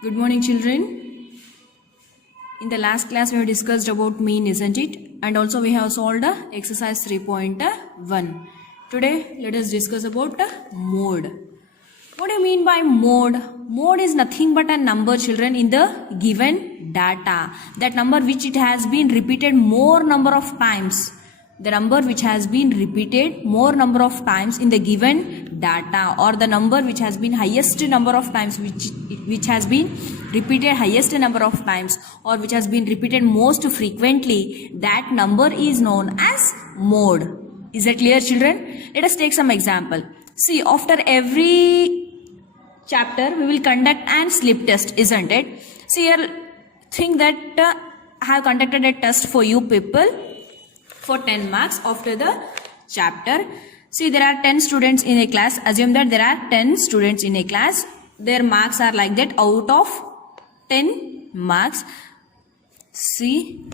Good morning, children. In the last class, we have discussed about mean, isn't it? And also we have solved exercise 3.1. Today, let us discuss about mode. What do you mean by mode? Mode is nothing but a number, children, in the given data. That number which it has been repeated more number of times. The number which has been repeated more number of times in the given data, or the number which has been highest number of times, which has been repeated highest number of times, or which has been repeated most frequently, that number is known as mode. Is that clear, children? Let us take some example. See, after every chapter we will conduct an slip test, isn't it? See here, think that I have conducted a test for you people for 10 marks after the chapter. See, there are 10 students in a class. Assume that there are 10 students in a class. Their marks are like that out of 10 marks. See,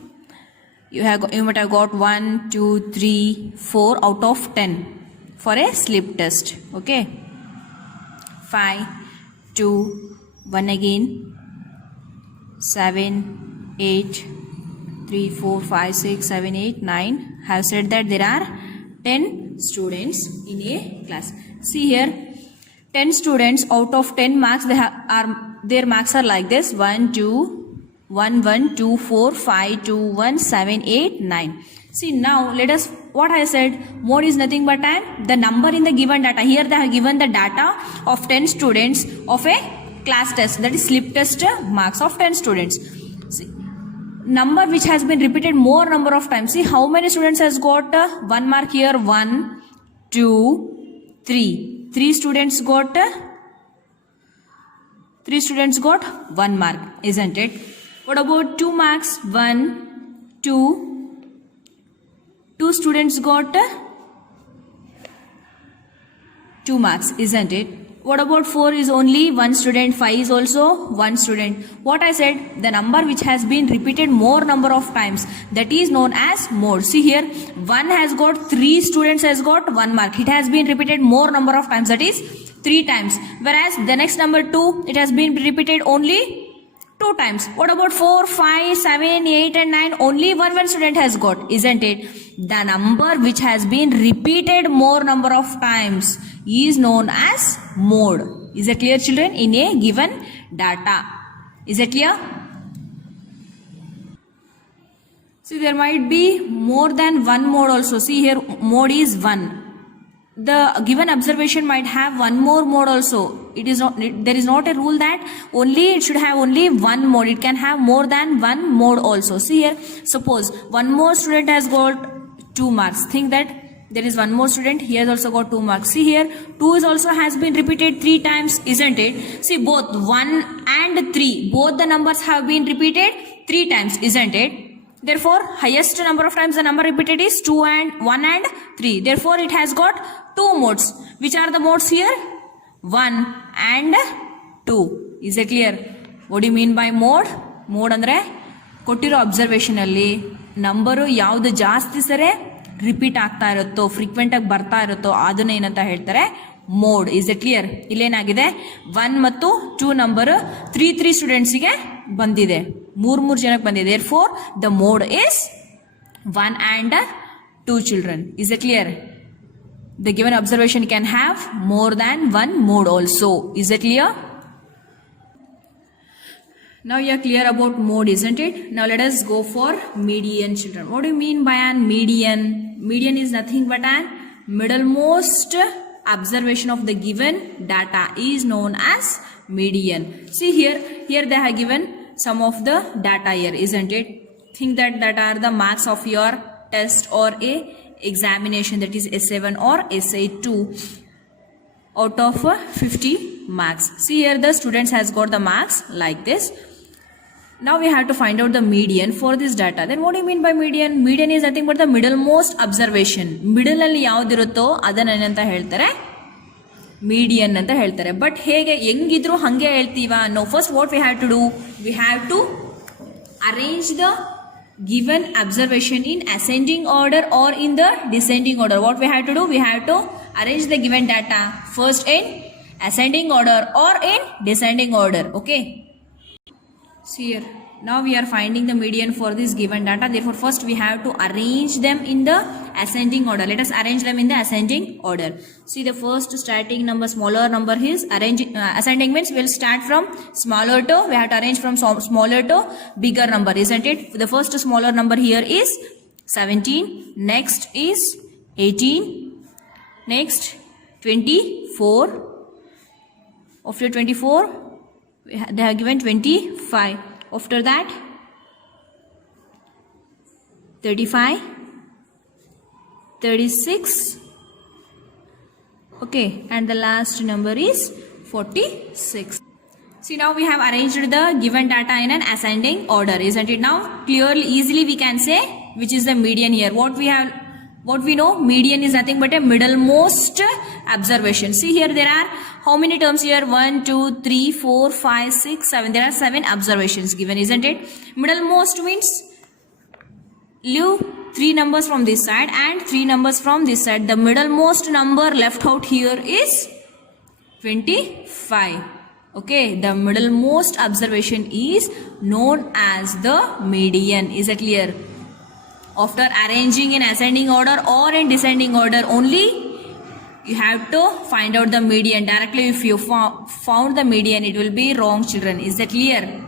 you might have got 1, 2, 3, 4 out of 10 for a slip test. Okay. 5, 2, 1 again, 7, 8, 3, 4, 5, 6, 7, 8, 9. Have said that there are 10 students in a class. See here, 10 students out of 10 marks, their marks are like this: 1, 2, 1, 1, 2, 4, 5, 2, 1, 7, 8, 9. See, now let us, what I said, mode is nothing but the number in the given data. Here they have given the data of 10 students of a class test, that is slip test marks of 10 students. See, number which has been repeated more number of times. See, how many students has got 1 mark here? 1, 2, 3. 3 students got 1 mark, isn't it? What about 2 marks? 1, 2. 2 students got 2 marks, isn't it? What about 4 is only 1 student, 5 is also 1 student. What I said, the number which has been repeated more number of times, that is known as mode. See here, 1 has got 3 students has got 1 mark. It has been repeated more number of times, that is 3 times. Whereas the next number 2, it has been repeated only 2 times. What about 4, 5, 7, 8 and 9? Only one student has got, isn't it? The number which has been repeated more number of times is known as mode. Is it clear, children? In a given data. Is it clear? See, there might be more than one mode also. See here, mode is 1. The given observation might have one more mode also. It is not, there is not a rule that only it should have only one mode. It can have more than one mode also. See here, suppose one more student has got 2 marks. Think that there is one more student, he has also got 2 marks. See here, 2 is also has been repeated 3 times, isn't it? See, both 1 and 3, both the numbers have been repeated 3 times, isn't it? Therefore, highest number of times the number repeated is 2 and 1 and 3. Therefore, it has got 2 modes. Which are the modes here? 1 and 2. Is it clear? What do you mean by mode? Mode andre ಕೊಟ್ಟಿರೋ observation ಅಲ್ಲಿ number ಯಾವ್ದು ಜಾಸ್ತಿ ಸರಿ repeat ಆಗ್ತಾ ಇರುತ್ತೋ, frequent ಆಗಿ ಬರ್ತಾ ಇರುತ್ತೋ ಅದನ್ನ ಏನಂತ ಹೇಳ್ತಾರೆ? ಮೋಡ್. Is it clear? ಇಲ್ಲೇನಾಗಿದೆ, 1 ಮತ್ತು 2 ನಂಬರ್ 3 ಸ್ಟೂಡೆಂಟ್ಸ್ಗೆ ಬಂದಿದೆ, 3 ಜನಕ್ಕೆ ಬಂದಿದೆ. Therefore, the mode is 1 and 2 children. Is it clear? The given observation can have more than one mode also. Is it clear? Now you are clear about mode, isn't it? Now let us go for median, children. What do you mean by an median? Median is nothing but an middlemost observation of the given data is known as median. See here they have given some of the data here, isn't it? Think that are the marks of your test or a examination, that is S7 or SA2 out of 50 marks. See here, the students has got the marks like this. Now we have to find out the median for this data. Then what do you mean by median? Median is nothing but the middlemost observation. Middle ಅಲ್ಲಿ ಯಾವುದಿರುತ್ತೋ ಅದನ್ನ ಏನಂತ ಹೇಳ್ತಾರೆ? Median ಅಂತ ಹೇಳ್ತಾರೆ. But ಹೇಗೆ ಹೆಂಗಿದ್ರು ಹಂಗೆ ಹೇಳ್ತೀವಾ? No, first what we have to do, we have to arrange the given observation in ascending order or in the descending order. What we have to do, we have to arrange the given data first in ascending order or in descending order. Okay, See here, now we are finding the median for this given data. Therefore, first we have to arrange them in the ascending order. Let us arrange them in the ascending order. See, the first starting number, smaller number is ascending means we'll start from smaller to, we have to arrange from smaller to bigger number, isn't it? The first smaller number here is 17. Next is 18. Next 24. After 24, they have given 25. After that 35, 36, okay, and the last number is 46. See, now we have arranged the given data in an ascending order, isn't it? Now clearly, easily we can say which is the median here. What we know, median is nothing but a middlemost observation. See here, there are how many terms here? 1, 2, 3, 4, 5, 6, 7. There are 7 observations given, isn't it? Middlemost means leave 3 numbers from this side and 3 numbers from this side. The middlemost number left out here is 25. Okay, the middlemost observation is known as the median. Is it clear? After arranging in ascending order or in descending order only, you have to find out the median. Directly if you found the median, it will be wrong, children. Is that clear?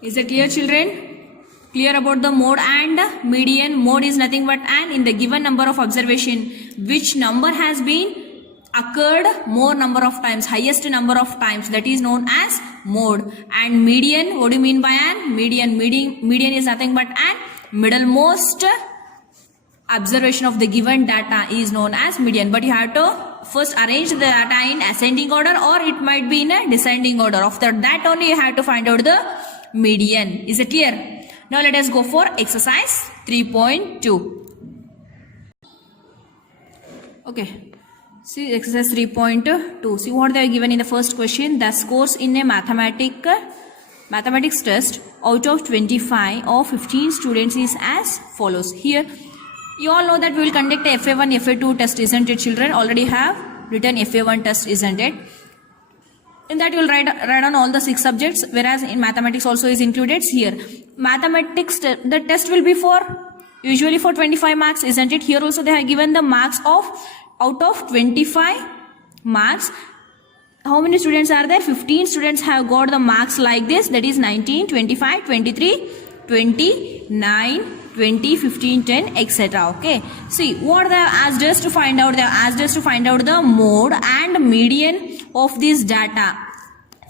Is that clear, children? Clear about the mode and median? Mode is nothing but an in the given number of observation, which number has been occurred more number of times, highest number of times, that is known as mode. And median, what do you mean by an median? Median is nothing but an middlemost observation of the given data is known as median. But you have to first arrange the data in ascending order or it might be in a descending order. After that only you have to find out the median. Is it clear? Now let us go for exercise 3.2. Okay. See exercise 3.2. See what they are given in the first question. The scores in a mathematics test out of 25 or 15 students is as follows. Here you all know that we will conduct a FA1, FA2 test, isn't it, children? Already have written FA1 test, isn't it? In that you will write on all the 6 subjects, whereas in mathematics also is included here. Mathematics, the test will be usually for 25 marks, isn't it? Here also they have given the marks of out of 25 marks. How many students are there? 15 students have got the marks like this, that is 19, 25, 23, 20, 9, 20, 15, 10, etc. Okay. See what they have asked us to find out. They have asked us to find out the mode and median of this data.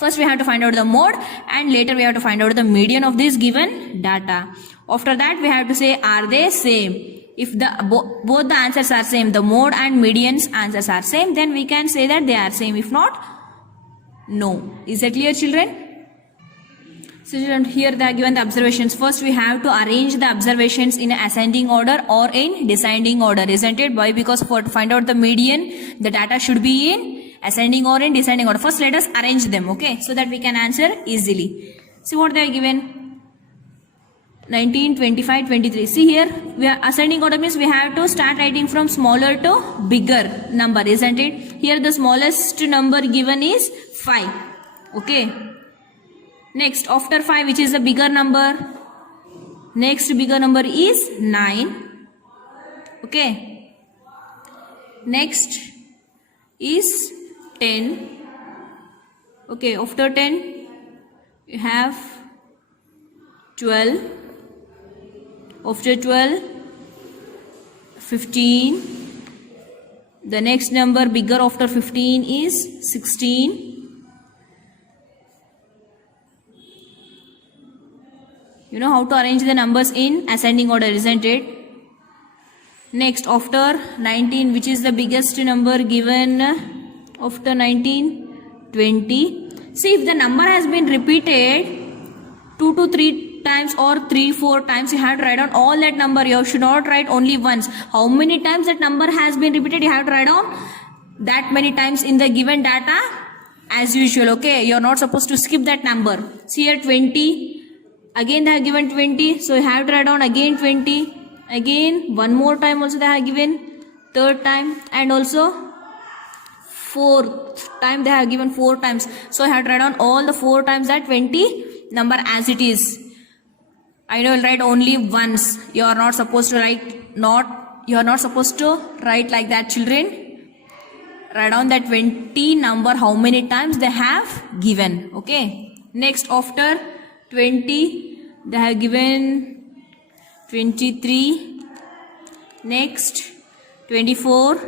First we have to find out the mode and later we have to find out the median of this given data. After that we have to say, are they same? If both the answers are same, the mode and median's answers are same, then we can say that they are same. If not, no. Is that clear, children? So children, here they are given the observations. First we have to arrange the observations in ascending order or in descending order, isn't it? Why? Because to find out the median, the data should be in ascending or in descending order. First let us arrange them, okay, so that we can answer easily. See what they are given. 19, 25, 23. See here, we are ascending order means we have to start writing from smaller to bigger number, isn't it? Here the smallest number given is 5. Okay. Next, after 5, which is the bigger number? Next bigger number is 9. Okay. Next is 10. Okay, after 10, you have 12. After 12, 15. The next number bigger after 15 is 16. You know how to arrange the numbers in ascending order, isn't it? Next, after 19, which is the biggest number given after 19? 20. See, if the number has been repeated 2 to 3 times or 3-4 times, you have to write down all that number. You should not write only once. How many times that number has been repeated, you have to write down that many times in the given data as usual. Okay, you are not supposed to skip that number. See here 20, again they have given 20, so you have to write down again 20, again one more time also they have given, third time, and also fourth time they have given 4 times. So I have to write down all the 4 times that 20 number as it is. I know I'll write only once. You are not supposed to write like that, children. Write down that 20 number how many times they have given. Okay. Next, after 20 they have given 23. Next 24,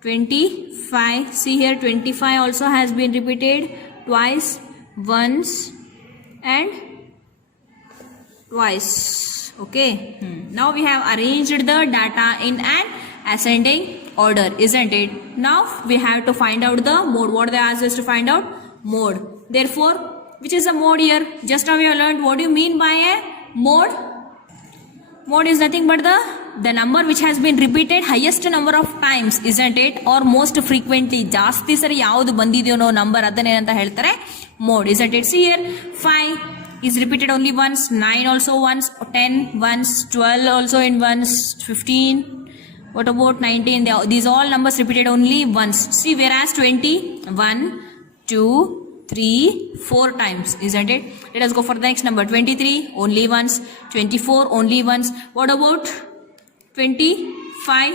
25. See here, 25 also has been repeated twice, once and twice. Okay. Now we have arranged the data in an ascending order, isn't it? Now we have to find out the mode. What they asked us to find out? Mode. Therefore, which is the mode here? Just now we have learned what do you mean by a mode? Mode is nothing but the number which has been repeated highest number of times, isn't it? Or most frequently. ಜಾಸ್ತಿ ಸರಿ ಯಾವುದು ಬಂದಿದೆಯೋ no number ಅದನ್ನೇನಂತ ಹೇಳ್ತಾರೆ? Mode, isn't it? See here, 5 is repeated only once, 9 also once, 10 once, 12 also in once, 15. What about 19? These all numbers repeated only once. See, whereas 20, 1, 2, 3, 4 times, isn't it? Let us go for the next number. 23, only once. 24, only once. What about 25?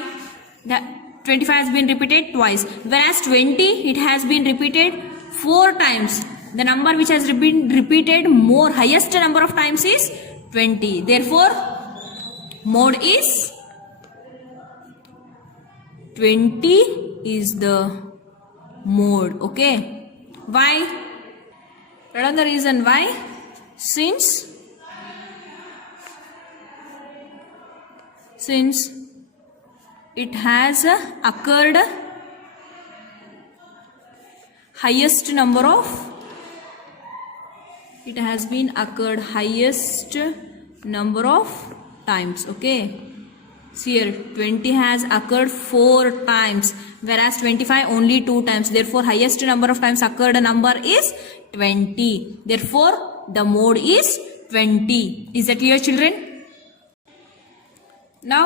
The 25 has been repeated twice. Whereas 20, it has been repeated 4 times. The number which has been repeated more, highest number of times is 20. Therefore, mode is 20 is the mode. Okay. Why? What is the reason why? Since it has occurred highest number of, it has been occurred highest number of times. Okay. See here, 20 has occurred 4 times, whereas 25 only 2 times. Therefore, highest number of times occurred number is 20. Therefore, the mode is 20. Is that clear, children? Now,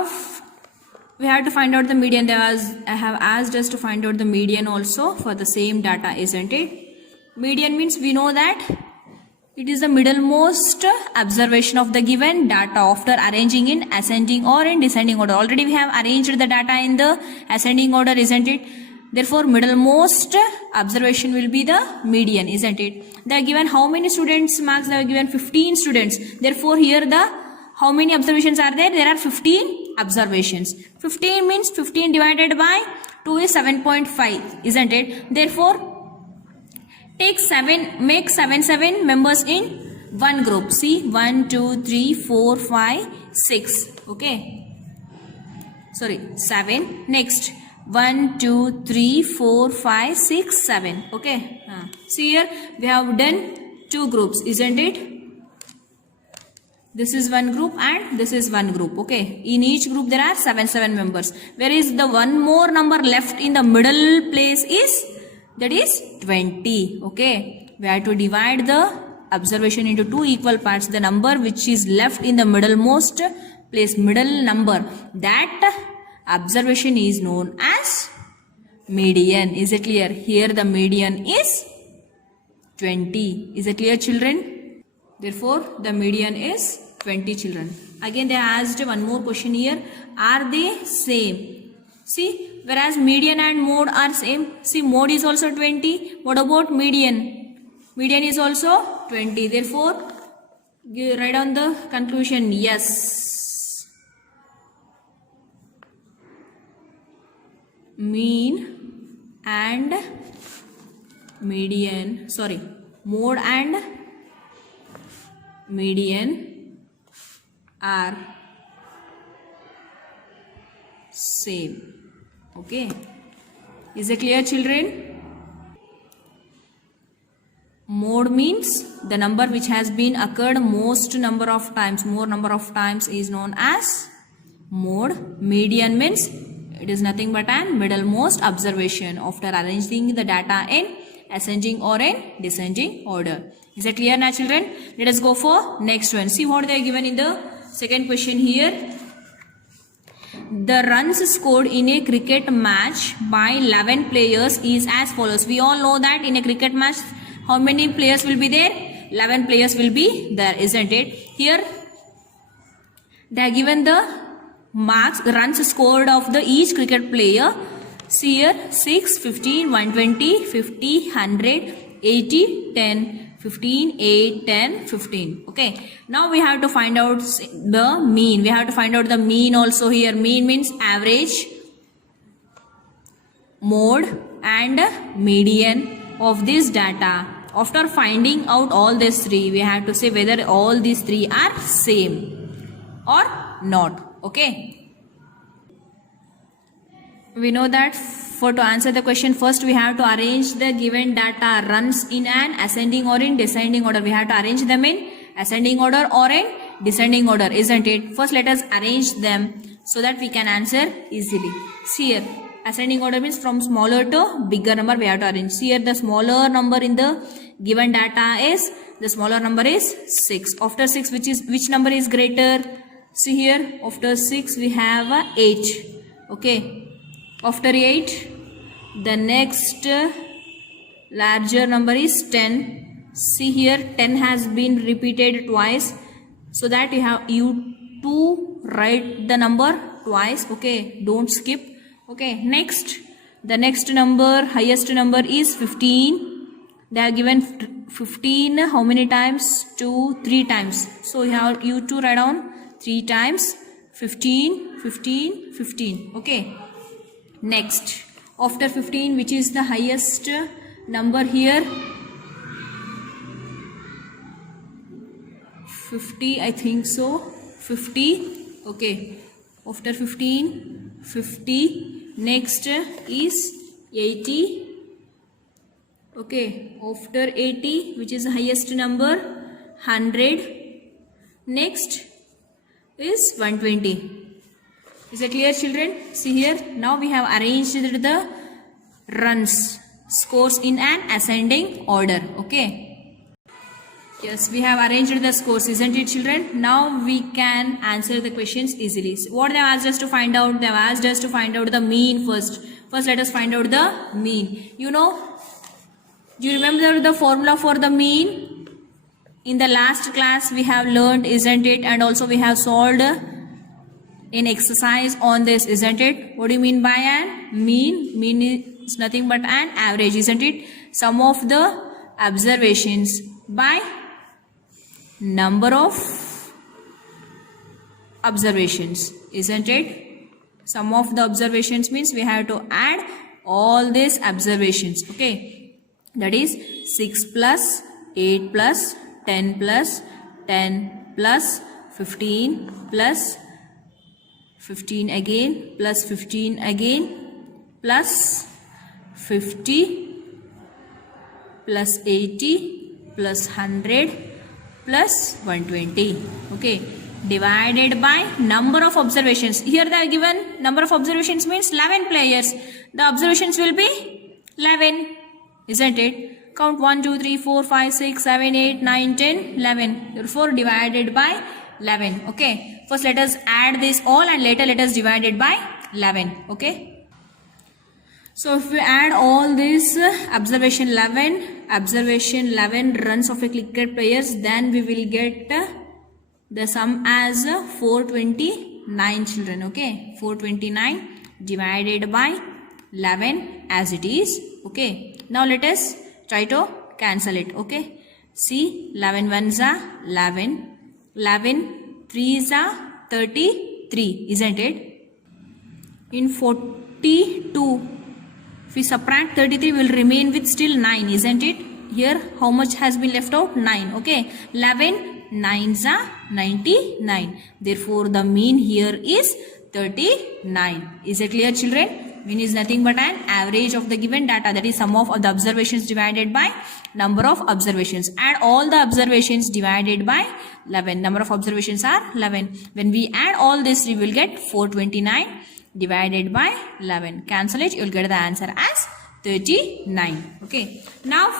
we have to find out the median. I have asked us to find out the median also for the same data, isn't it? Median means we know that it is the middlemost observation of the given data after arranging in ascending or in descending order. Already we have arranged the data in the ascending order, isn't it? Therefore, middlemost observation will be the median, isn't it? They are given how many students marks? They are given 15 students. Therefore, here how many observations are there? There are 15 observations. 15 means 15 divided by 2 is 7.5, isn't it? Therefore, make 7 members in one group. See, 1, 2, 3, 4, 5, 6. Okay. Sorry, 7. Next, 1, 2, 3, 4, 5, 6, 7. Okay. See here, we have done 2 groups, isn't it? This is one group and this is one group. Okay. In each group there are 7 members. Whereas the one more number left in the middle place is, that is 20. Okay. We have to divide the observation into 2 equal parts. The number which is left in the middlemost place, middle number, that observation is known as median. Is it clear? Here the median is 20. Is it clear, children? Therefore, the median is 20, children. Again, they asked one more question here. Are they same? See, whereas median and mode are same. See, mode is also 20. What about median? Median is also 20. Therefore, you write down the conclusion. Yes. Mean and median. Sorry. Mode and median are same. Okay. Is it clear, children? Mode means the number which has been occurred most number of times, more number of times is known as mode. Median means it is nothing but an middlemost observation after arranging the data in ascending or in descending order. Is that clear now, children? Let us go for next one. See what they are given in the second question here. the runs scored in a cricket match by 11 players is as follows. We all know that in a cricket match, how many players will be there? 11 players will be there, isn't it? Here, they are given the marks, runs scored of the each cricket player. See here, 6, 15, 120, 50, 100, 80, 10, 15, 8, 10, 15. Okay. Now we have to find out the mean. We have to find out the mean also here. Mean means average, mode and median of this data. After finding out all these three, we have to say whether all these three are same or not. Okay. We know that to answer the question, first we have to arrange the given data runs in an ascending or in descending order. We have to arrange them in ascending order or in descending order, isn't it? First let us arrange them so that we can answer easily. See here, ascending order means from smaller to bigger number we have to arrange. See here, the smaller number in the given data is, the smaller number is 6. After 6, which number is greater? See here, after 6 we have 8. Okay. After 8, the next larger number is 10. See here, 10 has been repeated twice, so that you to write the number twice. Okay, don't skip. Okay, next, the next number, highest number is 15. They are given 15 how many times? 3 times. So you to write down 3 times 15, 15, 15. Okay. Next, after 15, which is the highest number here? 50, I think so. 50. Okay. After 15, 50. Next is 80. Okay. After 80, which is the highest number? 100. Next is 120. Is it clear, children? See here, now we have arranged the runs, scores in an ascending order. Okay. Yes, we have arranged the scores, isn't it, children? Now we can answer the questions easily. So what they have asked us to find out? They have asked us to find out the mean first. First, let us find out the mean. Do you remember the formula for the mean? In the last class we have learned, isn't it? And also we have solved in exercise on this, isn't it? What do you mean by an mean? Mean is nothing but an average, isn't it? Sum of the observations by number of observations, isn't it? Sum of the observations means we have to add all these observations. Okay, that is 6 plus 8 plus 10 plus 10 plus 15 plus 15 again plus 15 again plus 50 plus 80 plus 100 plus 120. Okay, divided by number of observations. Here they are given number of observations means 11 players. The observations will be 11, isn't it? Count 1, 2, 3, 4, 5, 6, 7, 8, 9, 10, 11. Therefore divided by 11. Okay. First let us add this all and later let us divide it by 11. Okay. So if we add all this observation 11 runs of a cricket players, then we will get the sum as 429, children. Okay. 429 divided by 11 as it is. Okay. Now let us try to cancel it. Okay. See, 11 ones are 11. 11 3s are 33, isn't it? In 42, if we subtract 33, will remain with still 9, isn't it? Here, how much has been left out? 9. Okay, 11 9s are 99. Therefore, the mean here is 39. Is it clear, children? Mean is nothing but an average of the given data, that is sum of the observations divided by number of observations. Add all the observations divided by 11. Number of observations are 11. When we add all this, we will get 429 divided by 11. Cancel it, you will get the answer as 39. Okay. Now,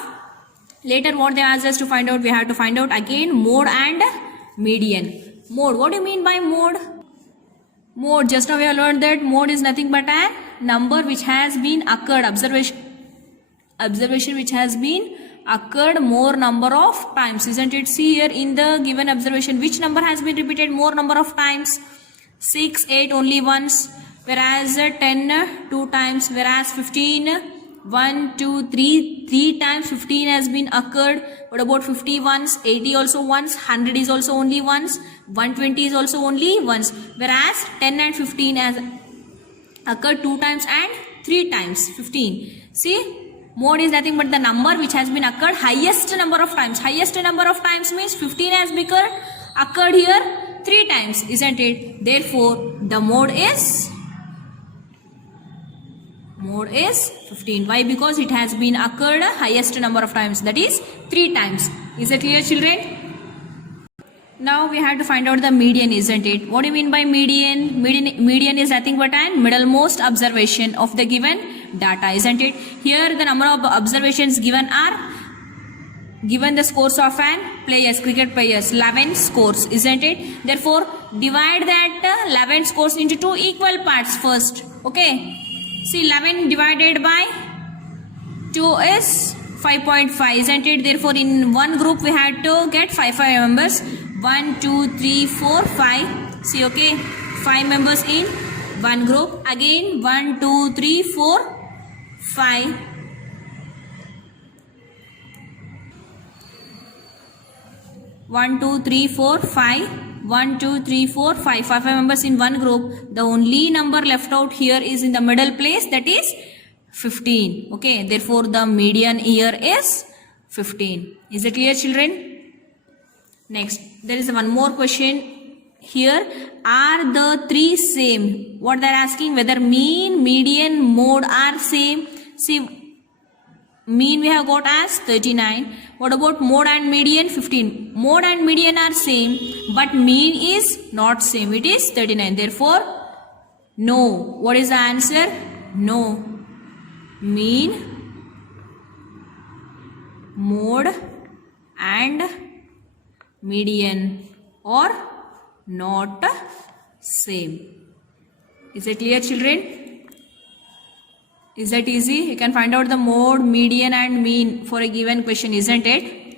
later what they asked us to find out, we have to find out again mode and median. Mode, what do you mean by mode? Mode, just now we have learned that mode is nothing but a number which has been occurred, observation which has been occurred more number of times, isn't it? See here in the given observation, which number has been repeated more number of times? 6, 8 only once, whereas 10 2 times, whereas 15 1, 2, 3 times 15 has been occurred. What about 50 once, 80 also once, 100 is also only once, 120 is also only once, whereas 10 and 15 has occurred 2 times and 3 times 15. See, mode is nothing but the number which has been occurred highest number of times. Highest number of times means 15 has occurred here 3 times, isn't it? Therefore, the mode is 15. Why? Because it has been occurred highest number of times, that is 3 times. Is it clear, children? Now we have to find out the median, isn't it? What do you mean by median? Median is nothing but an middlemost observation of the given data, isn't it? Here the number of observations given are given the scores of an players, cricket players, 11 scores, isn't it? Therefore, divide that 11 scores into 2 equal parts first. Okay. See, 11 divided by 2 is 5.5, isn't it? Therefore, in one group we had to get 5 members. 1, 2, 3, 4, 5. See, okay, 5 members in one group. Again, 1, 2, 3, 4, 5. One, two, three, four, 5. 1, 2, 3, 4, 5. 5 members in one group. The only number left out here is in the middle place, that is 15. Okay, therefore the median here is 15. Is it clear, children? Next, there is one more question here. Are the 3 same? What they are asking, whether mean, median, mode are same. See, mean we have got as 39. What about mode and median? 15. Mode and median are same, but mean is not same. It is 39. Therefore, no. What is the answer? No. Mean, mode and median are not same. Is it clear, children? Is that easy? You can find out the mode, median and mean for a given question, isn't it?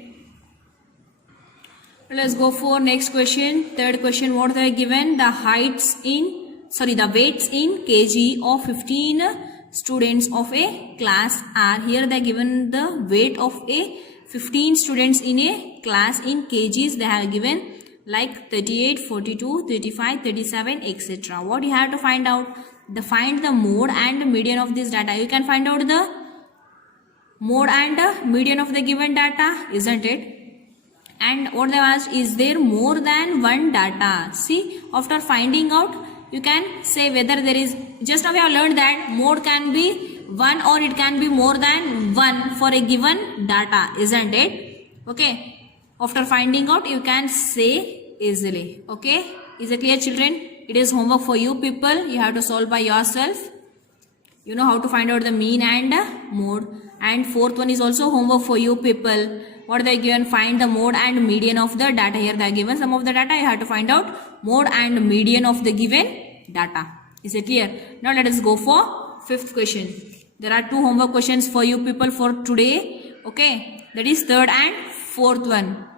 Let's go for next question. Third question, what they are given? The weights in kg of 15 students of a class are. Here they are given the weight of a 15 students in a class in kgs. They have given like 38, 42, 35, 37, etc. What you have to find out? Find the mode and median of this data. You can find out the mode and median of the given data, isn't it? And what they have asked, is there more than one data? See, after finding out, you can say whether there is, just now we have learned that mode can be 1 or it can be more than 1 for a given data, isn't it? Okay. After finding out, you can say easily. Okay. Is it clear, children? It is homework for you people. You have to solve by yourself. You know how to find out the mean and mode. And fourth one is also homework for you people. What they are given? Find the mode and median of the data. Here they are given some of the data. You have to find out mode and median of the given data. Is it clear? Now let us go for fifth question. There are 2 homework questions for you people for today. Okay. That is third and fourth one.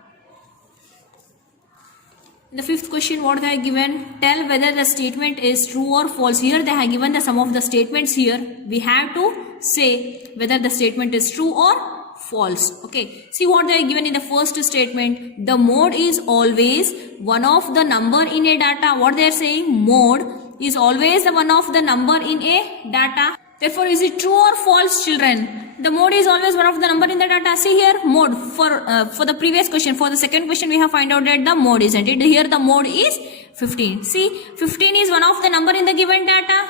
In the fifth question, what they are given? Tell whether the statement is true or false. Here they have given the sum of the statements here. We have to say whether the statement is true or false. Okay. See what they are given in the first statement. The mode is always one of the number in a data. What they are saying? Mode is always the one of the number in a data. Therefore, is it true or false, children? The mode is always one of the number in the data. See here, mode. For the previous question, for the second question, we have find out that the mode, isn't it? Here the mode is 15. See, 15 is one of the number in the given data.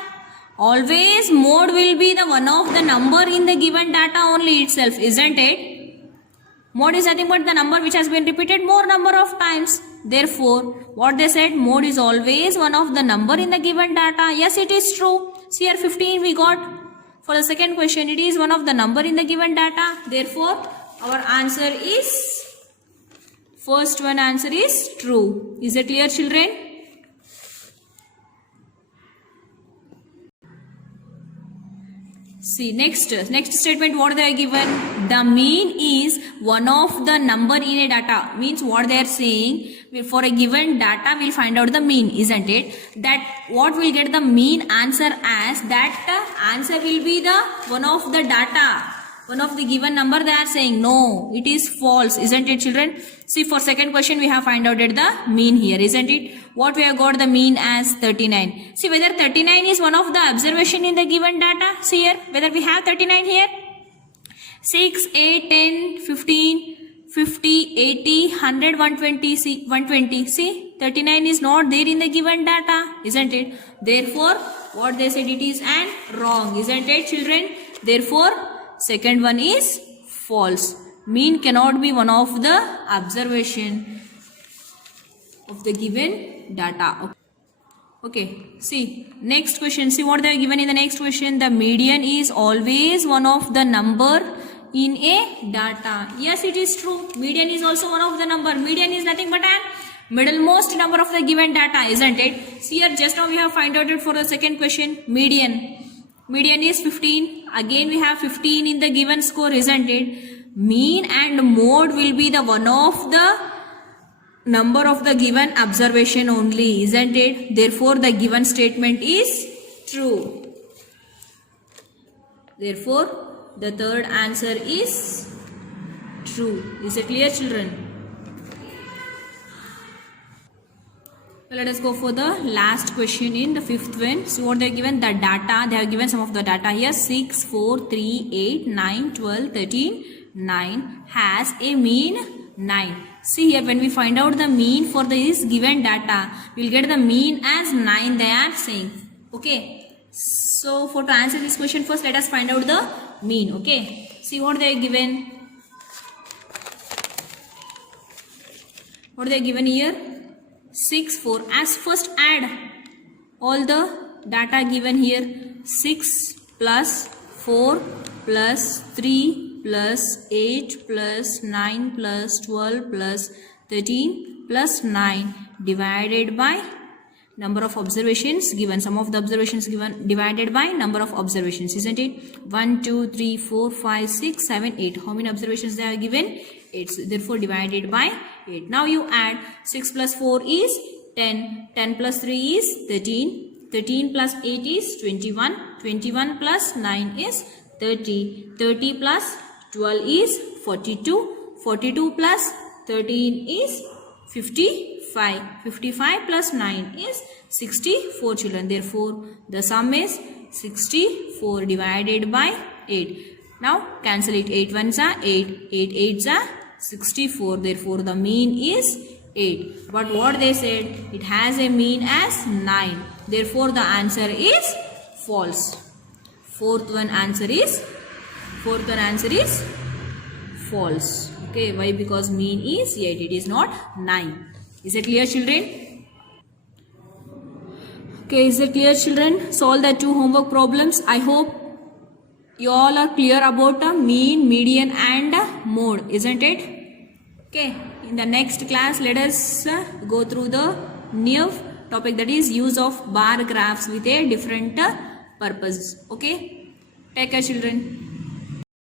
Always mode will be the one of the number in the given data only itself, isn't it? Mode is nothing but the number which has been repeated more number of times. Therefore, what they said, mode is always one of the number in the given data. Yes, it is true. See here 15 we got. For the second question, it is one of the number in the given data. Therefore, our answer is, first one answer is true. Is it clear, children? See, next statement, what they are given? The mean is one of the number in a data. Means what they are saying, for a given data, we'll find out the mean, isn't it? That what will get the mean answer as, that answer will be the one of the data. One of the given number they are saying. No, it is false, isn't it, children? See, for second question, we have find out the mean here, isn't it? What we have got the mean as 39. See, whether 39 is one of the observation in the given data. See here, whether we have 39 here. 6, 8, 10, 15, 50, 80, 100, 120, see, 120. See, 39 is not there in the given data, isn't it? Therefore, what they said, it is and wrong, isn't it, children? Therefore, second one is false. Mean cannot be one of the observation of the given data. Okay, see, next question. See what they are given in the next question. The median is always one of the number in a data. Yes, it is true. Median is also one of the number. Median is nothing but an middlemost number of the given data, isn't it? See here, just now we have find out it for the second question. Median is 15. Again we have 15 in the given score, isn't it? Mean and mode will be the one of the number of the given observation only, isn't it? Therefore, the given statement is true. Therefore, the third answer is true. Is it clear, children? Let us go for the last question in the fifth one. So what they are given? The data. They have given some of the data here. 6, 4, 3, 8, 9, 12, 13, 9 has a mean 9. See here, when we find out the mean for this given data, we will get the mean as 9 they are saying. Okay. So for to answer this question, first let us find out the mean. Okay. See what they are given. What they are given here? 6, 4. As first add all the data given here. 6 plus 4 plus 3 plus 8 plus 9 plus 12 plus 13 plus 9 divided by number of observations given. Sum of the observations given divided by number of observations, isn't it? 1, 2, 3, 4, 5, 6, 7, 8. How many observations they are given? 8. So therefore divided by 8. Now you add 6 plus 4 is 10. 10 plus 3 is 13. 13 plus 8 is 21. 21 plus 9 is 30. 30 plus 12 is 42. 42 plus 13 is 55. 55 plus 9 is 64, children. Therefore, the sum is 64 divided by 8. Now, cancel it. 8 ones are 8. 8 eights are 64. Therefore, the mean is 8. But what they said, it has a mean as 9. Therefore, the answer is false. Fourth one answer is false. Okay, why? Because mean is 8. It is not 9. Is it clear, children? Okay, is it clear, children? Solve the 2 homework problems. I hope you all are clear about a mean, median and mode, isn't it? Okay, in the next class, let us go through the new topic, that is use of bar graphs with a different purpose. Okay, take care, children.